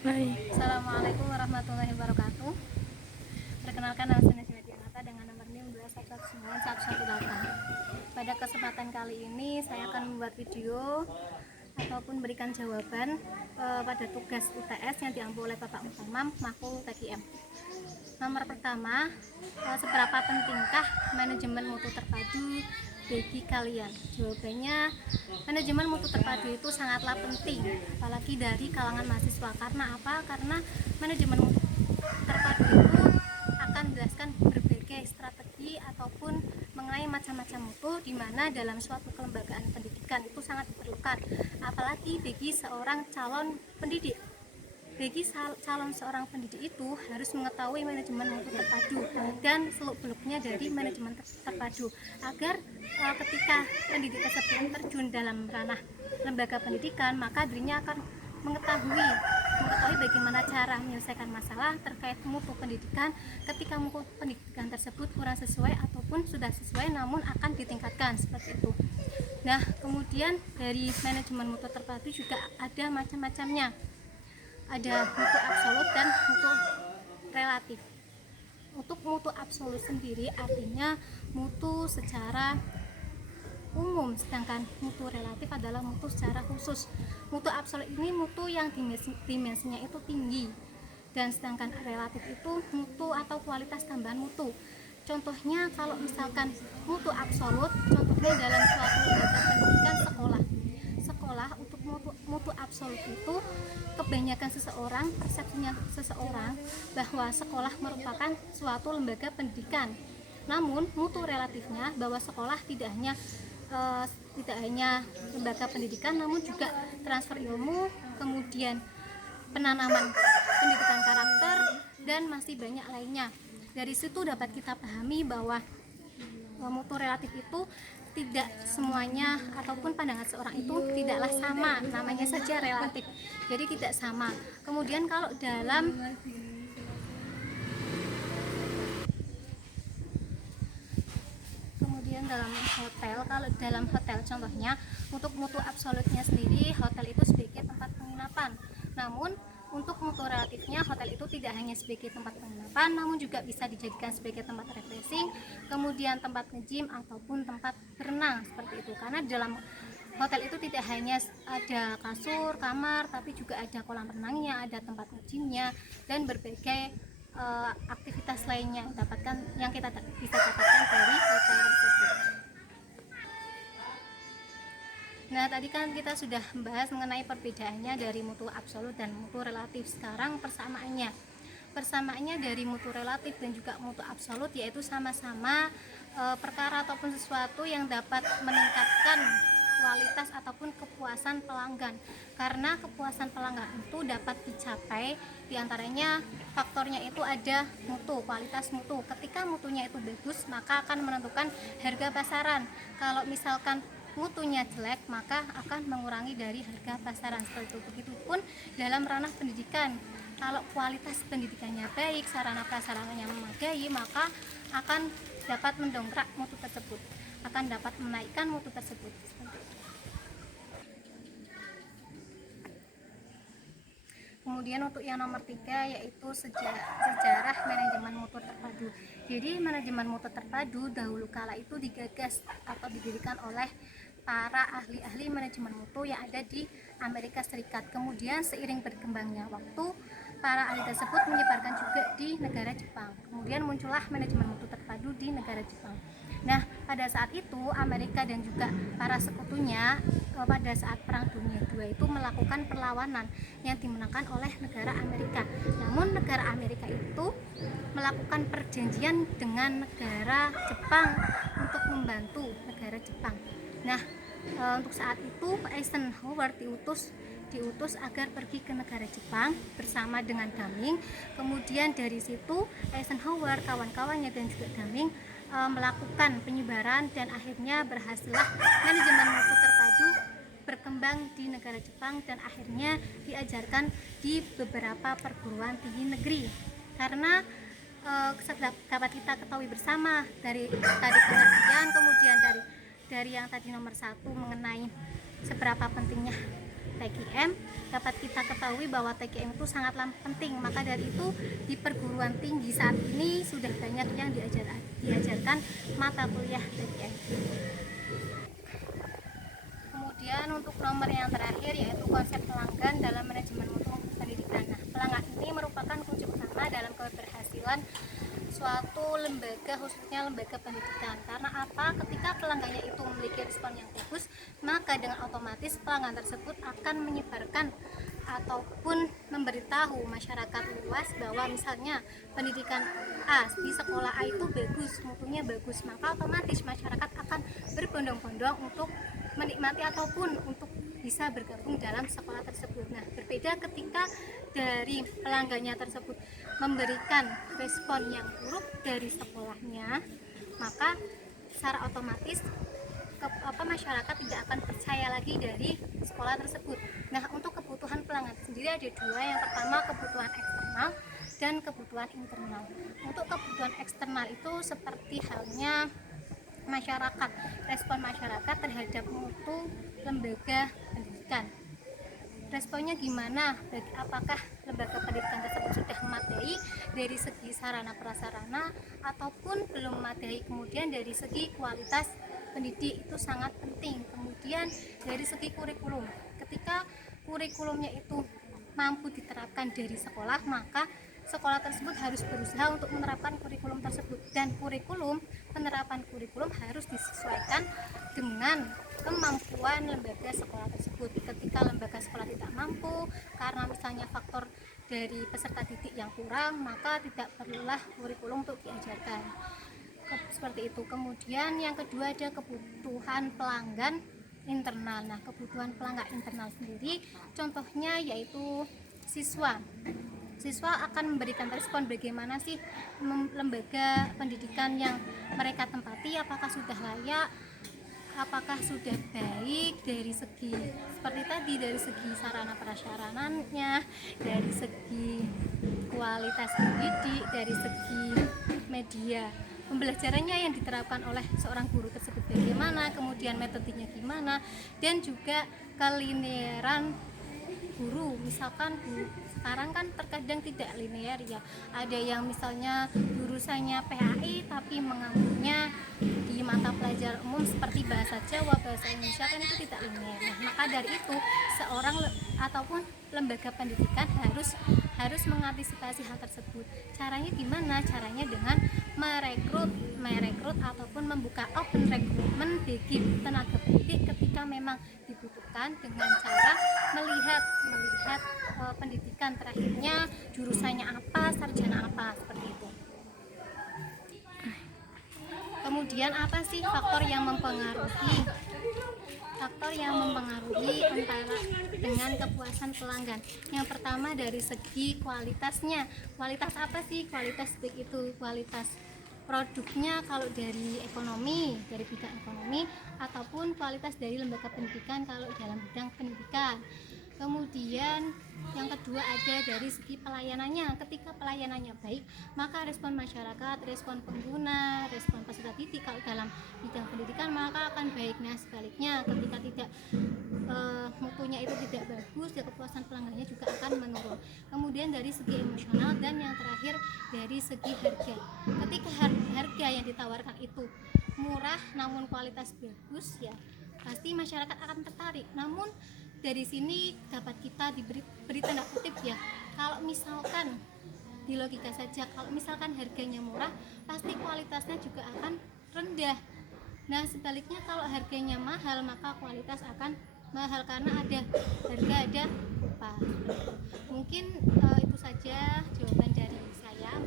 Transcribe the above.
Baik. Assalamualaikum warahmatullahi wabarakatuh. Perkenalkan, nama saya Najwa Dianata dengan nomor NIM 2119118. Pada kesempatan kali ini saya akan membuat video ataupun berikan jawaban pada tugas UTS yang diampu oleh Bapak Mutamam Mahful TKM. Nomor pertama, seberapa pentingkah manajemen mutu terpadu bagi kalian? Jawabannya, manajemen mutu terpadu itu sangatlah penting, apalagi dari kalangan mahasiswa. Karena apa? Karena manajemen mutu terpadu itu akan menjelaskan berbagai strategi ataupun mengenai macam-macam mutu, di mana dalam suatu kelembagaan pendidikan itu sangat diperlukan, apalagi bagi seorang calon pendidik. Bagi calon seorang pendidik itu harus mengetahui manajemen mutu terpadu dan seluk-beluknya dari manajemen terpadu, agar ketika pendidik tersebut terjun dalam ranah lembaga pendidikan, maka dirinya akan mengetahui bagaimana cara menyelesaikan masalah terkait mutu pendidikan ketika mutu pendidikan tersebut kurang sesuai ataupun sudah sesuai namun akan ditingkatkan, seperti itu. Nah, kemudian dari manajemen mutu terpadu juga ada macam-macamnya. Ada mutu absolut dan mutu relatif. Untuk mutu absolut sendiri artinya mutu secara umum, sedangkan mutu relatif adalah mutu secara khusus. Mutu absolut ini mutu yang dimensinya itu tinggi, dan sedangkan relatif itu mutu atau kualitas tambahan mutu. Contohnya kalau misalkan mutu absolut, contohnya dalam suatu lembaga pendidikan sekolah untuk mutu absolut itu kebanyakan persepsinya seseorang bahwa sekolah merupakan suatu lembaga pendidikan. Namun mutu relatifnya bahwa sekolah tidak hanya lembaga pendidikan, namun juga transfer ilmu, kemudian penanaman pendidikan karakter, dan masih banyak lainnya. Dari situ dapat kita pahami bahwa mutu relatif itu tidak semuanya ataupun pandangan seorang itu tidaklah sama, namanya saja relatif, jadi tidak sama. Kemudian kalau dalam dalam hotel contohnya, untuk mutu absolutnya sendiri hotel itu sebagai tempat penginapan. Namun untuk mutu relatifnya hotel itu tidak hanya sebagai tempat penginapan, namun juga bisa dijadikan sebagai tempat refreshing, kemudian tempat nge-gym ataupun tempat berenang, seperti itu. Karena dalam hotel itu tidak hanya ada kasur, kamar, tapi juga ada kolam renangnya, ada tempat nge-gymnya, dan berbagai aktivitas lainnya yang kita bisa dapatkan dari hotel tersebut. Nah, tadi kan kita sudah membahas mengenai perbedaannya dari mutu absolut dan mutu relatif. Sekarang persamaannya dari mutu relatif dan juga mutu absolut yaitu sama-sama perkara ataupun sesuatu yang dapat meningkatkan kualitas ataupun kepuasan pelanggan. Karena kepuasan pelanggan itu dapat dicapai diantaranya faktornya itu ada mutu, kualitas mutu. Ketika mutunya itu bagus, maka akan menentukan harga pasaran. Kalau misalkan mutunya jelek, maka akan mengurangi dari harga pasaran, seperti itu. Begitupun dalam ranah pendidikan, kalau kualitas pendidikannya baik, sarana prasarananya memadai, maka akan dapat mendongkrak mutu tersebut, akan dapat menaikkan mutu tersebut. Kemudian untuk yang nomor 3 yaitu sejarah manajemen mutu terpadu. Jadi manajemen mutu terpadu dahulu kala itu digagas atau didirikan oleh para ahli-ahli manajemen mutu yang ada di Amerika Serikat. Kemudian seiring berkembangnya waktu, para ahli tersebut menyebarkan juga di negara Jepang. Kemudian muncullah manajemen mutu terpadu di negara Jepang. Nah, pada saat itu Amerika dan juga para sekutunya pada saat Perang Dunia II itu melakukan perlawanan yang dimenangkan oleh negara Amerika. Namun negara Amerika itu melakukan perjanjian dengan negara Jepang untuk membantu negara Jepang. Nah, untuk saat itu Eisenhower diutus agar pergi ke negara Jepang bersama dengan Daming. Kemudian dari situ Eisenhower, kawan-kawannya dan juga Daming melakukan penyebaran, dan akhirnya berhasillah manajemen mutu terpadu berkembang di negara Jepang dan akhirnya diajarkan di beberapa perguruan tinggi negeri. Karena dapat kita ketahui bersama dari tadi pengertian, kemudian dari yang tadi nomor 1 mengenai seberapa pentingnya TGM, dapat kita ketahui bahwa TGM itu sangatlah penting. Maka dari itu di perguruan tinggi saat ini sudah banyak yang diajarkan mata kuliah TGM. Kemudian untuk nomor yang terakhir yaitu konsep pelanggan dalam manajemen mutu pendidikan. Nah, pelanggan ini merupakan kunci utama dalam keberhasilan suatu lembaga, khususnya lembaga pendidikan. Karena apa? Ketika pelanggannya itu memiliki respon yang bagus, maka dengan otomatis pelanggan tersebut akan menyebarkan ataupun memberitahu masyarakat luas bahwa misalnya pendidikan A di sekolah A itu bagus, mutunya bagus, maka otomatis masyarakat akan berbondong-bondong untuk menikmati ataupun untuk bisa bergabung dalam sekolah tersebut. Nah, berbeda ketika dari pelanggannya tersebut memberikan respon yang buruk dari sekolahnya, maka secara otomatis masyarakat tidak akan percaya lagi dari sekolah tersebut. Nah, untuk kebutuhan pelanggan sendiri ada dua. Yang pertama kebutuhan eksternal dan kebutuhan internal. Untuk kebutuhan eksternal itu seperti halnya masyarakat, respon masyarakat terhadap mutu lembaga pendidikan. Responnya gimana? Apakah lembaga pendidikan tersebut sudah memadai dari segi sarana prasarana ataupun belum memadai. Kemudian dari segi kualitas pendidik itu sangat penting. Kemudian dari segi kurikulum, ketika kurikulumnya itu mampu diterapkan dari sekolah, maka sekolah tersebut harus berusaha untuk menerapkan kurikulum tersebut, dan penerapan kurikulum harus disesuaikan dengan kemampuan lembaga sekolah tersebut. Ketika lembaga sekolah tidak mampu karena misalnya faktor dari peserta didik yang kurang, maka tidak perlulah kurikulum untuk diajarkan. Seperti itu. Kemudian yang kedua ada kebutuhan pelanggan internal. Nah, kebutuhan pelanggan internal sendiri contohnya yaitu siswa akan memberikan respon bagaimana sih lembaga pendidikan yang mereka tempati, apakah sudah layak, apakah sudah baik dari segi seperti tadi, dari segi sarana prasarananya, dari segi kualitas pendidik, dari segi media pembelajarannya yang diterapkan oleh seorang guru tersebut bagaimana, kemudian metodenya gimana, dan juga kelinearan guru. Misalkan sekarang kan terkadang tidak linear ya, ada yang misalnya jurusannya PAI tapi mengambilnya di mata pelajaran umum seperti bahasa Jawa, bahasa Indonesia, kan itu tidak linear. Nah, maka dari itu seorang ataupun lembaga pendidikan harus mengantisipasi hal tersebut. Caranya gimana? Caranya dengan merekrut ataupun membuka open recruitment bagi tenaga pendidik ketika memang dibutuhkan, dengan cara melihat pendidikan terakhirnya, jurusannya apa, sarjana apa, seperti itu. Kemudian apa sih faktor yang mempengaruhi antara dengan kepuasan pelanggan? Yang pertama dari segi kualitasnya. Kualitas apa sih? Kualitas baik itu kualitas produknya kalau dari ekonomi, dari bidang ekonomi, ataupun kualitas dari lembaga pendidikan kalau dalam bidang pendidikan. Kemudian yang kedua ada dari segi pelayanannya. Ketika pelayanannya baik, maka respon masyarakat, respon pengguna, respon peserta didik kalau dalam bidang pendidikan maka akan baik. Nah, sebaliknya ketika tidak mutunya itu tidak bagus, ya kepuasan pelanggannya juga akan menurun. Kemudian dari segi emosional, dan yang terakhir dari segi harga. Ketika harga yang ditawarkan itu murah namun kualitas bagus, ya pasti masyarakat akan tertarik. Namun dari sini dapat kita beri tanda kutip ya, kalau misalkan di logika saja, kalau misalkan harganya murah pasti kualitasnya juga akan rendah. Nah, sebaliknya kalau harganya mahal maka kualitas akan mahal, karena ada harga ada upah. Mungkin itu saja jawaban dari saya.